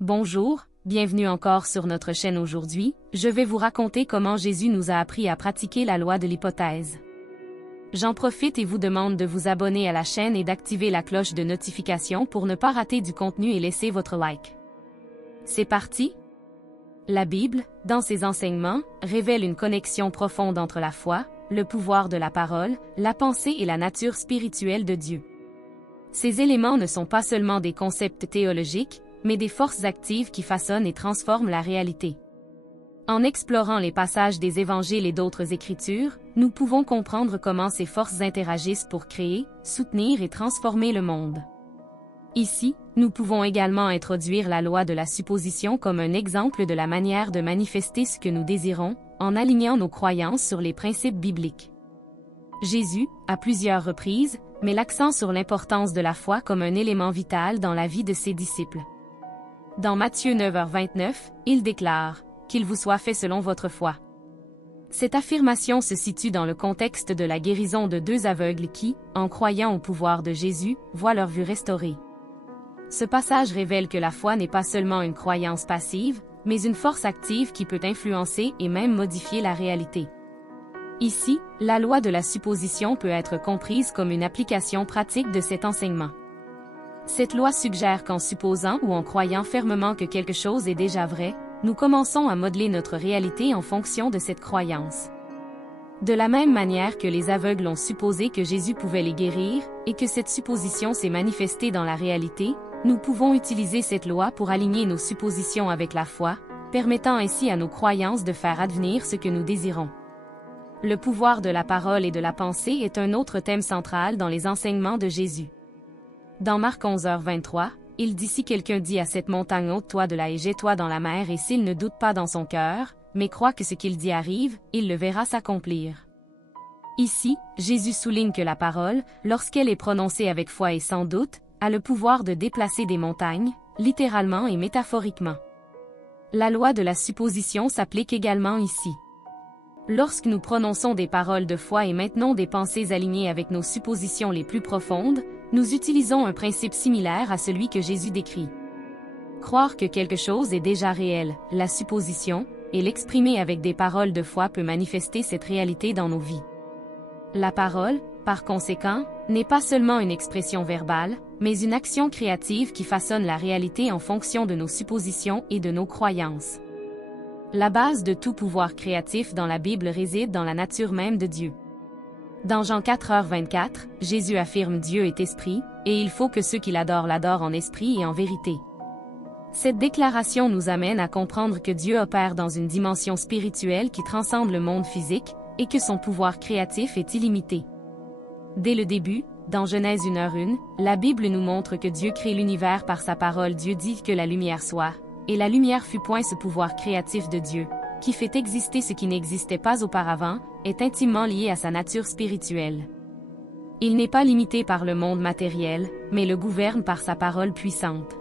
Bonjour, bienvenue encore sur notre chaîne aujourd'hui. Je vais vous raconter comment Jésus nous a appris à pratiquer la loi de l'hypothèse. J'en profite et vous demande de vous abonner à la chaîne et d'activer la cloche de notification pour ne pas rater du contenu et laisser votre like. C'est parti! La Bible, dans ses enseignements, révèle une connexion profonde entre la foi, le pouvoir de la parole, la pensée et la nature spirituelle de Dieu. Ces éléments ne sont pas seulement des concepts théologiques, mais des forces actives qui façonnent et transforment la réalité. En explorant les passages des évangiles et d'autres écritures, nous pouvons comprendre comment ces forces interagissent pour créer, soutenir et transformer le monde. Ici, nous pouvons également introduire la loi de la supposition comme un exemple de la manière de manifester ce que nous désirons, en alignant nos croyances sur les principes bibliques. Jésus, à plusieurs reprises, met l'accent sur l'importance de la foi comme un élément vital dans la vie de ses disciples. Dans Matthieu 9h29, il déclare « Qu'il vous soit fait selon votre foi ». Cette affirmation se situe dans le contexte de la guérison de deux aveugles qui, en croyant au pouvoir de Jésus, voient leur vue restaurée. Ce passage révèle que la foi n'est pas seulement une croyance passive, mais une force active qui peut influencer et même modifier la réalité. Ici, la loi de la supposition peut être comprise comme une application pratique de cet enseignement. Cette loi suggère qu'en supposant ou en croyant fermement que quelque chose est déjà vrai, nous commençons à modeler notre réalité en fonction de cette croyance. De la même manière que les aveugles ont supposé que Jésus pouvait les guérir, et que cette supposition s'est manifestée dans la réalité, nous pouvons utiliser cette loi pour aligner nos suppositions avec la foi, permettant ainsi à nos croyances de faire advenir ce que nous désirons. Le pouvoir de la parole et de la pensée est un autre thème central dans les enseignements de Jésus. Dans Marc 11h23, il dit « Si quelqu'un dit à cette montagne ôte-toi de là et jette-toi dans la mer et s'il ne doute pas dans son cœur, mais croit que ce qu'il dit arrive, il le verra s'accomplir. » Ici, Jésus souligne que la parole, lorsqu'elle est prononcée avec foi et sans doute, a le pouvoir de déplacer des montagnes, littéralement et métaphoriquement. La loi de la supposition s'applique également ici. Lorsque nous prononçons des paroles de foi et maintenons des pensées alignées avec nos suppositions les plus profondes, nous utilisons un principe similaire à celui que Jésus décrit. Croire que quelque chose est déjà réel, la supposition, et l'exprimer avec des paroles de foi peut manifester cette réalité dans nos vies. La parole, par conséquent, n'est pas seulement une expression verbale, mais une action créative qui façonne la réalité en fonction de nos suppositions et de nos croyances. La base de tout pouvoir créatif dans la Bible réside dans la nature même de Dieu. Dans Jean 4h24, Jésus affirme « Dieu est esprit, et il faut que ceux qui l'adorent l'adorent en esprit et en vérité ». Cette déclaration nous amène à comprendre que Dieu opère dans une dimension spirituelle qui transcende le monde physique, et que son pouvoir créatif est illimité. Dès le début, dans Genèse 1h1, la Bible nous montre que Dieu crée l'univers par sa parole. Dieu dit que la lumière soit, et la lumière fut. Ce pouvoir créatif de Dieu, qui fait exister ce qui n'existait pas auparavant, est intimement lié à sa nature spirituelle. Il n'est pas limité par le monde matériel, mais le gouverne par sa parole puissante.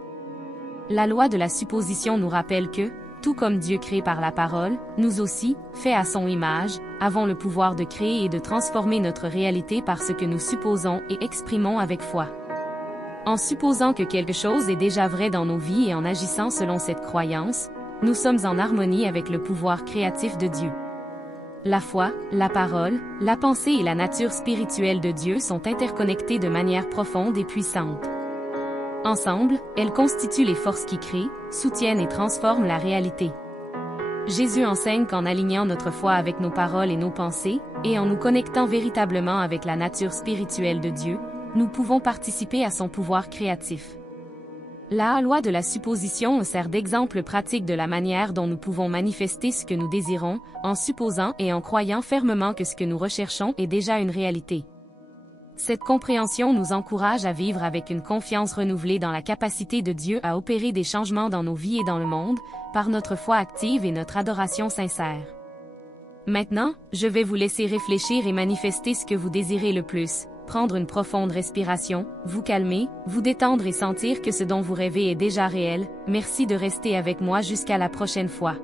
La loi de la supposition nous rappelle que, tout comme Dieu crée par la parole, nous aussi, faits à son image, avons le pouvoir de créer et de transformer notre réalité par ce que nous supposons et exprimons avec foi. En supposant que quelque chose est déjà vrai dans nos vies et en agissant selon cette croyance, nous sommes en harmonie avec le pouvoir créatif de Dieu. La foi, la parole, la pensée et la nature spirituelle de Dieu sont interconnectées de manière profonde et puissante. Ensemble, elles constituent les forces qui créent, soutiennent et transforment la réalité. Jésus enseigne qu'en alignant notre foi avec nos paroles et nos pensées, et en nous connectant véritablement avec la nature spirituelle de Dieu, nous pouvons participer à son pouvoir créatif. La loi de la supposition sert d'exemple pratique de la manière dont nous pouvons manifester ce que nous désirons, en supposant et en croyant fermement que ce que nous recherchons est déjà une réalité. Cette compréhension nous encourage à vivre avec une confiance renouvelée dans la capacité de Dieu à opérer des changements dans nos vies et dans le monde, par notre foi active et notre adoration sincère. Maintenant, je vais vous laisser réfléchir et manifester ce que vous désirez le plus, prendre une profonde respiration, vous calmer, vous détendre et sentir que ce dont vous rêvez est déjà réel. Merci de rester avec moi jusqu'à la prochaine fois.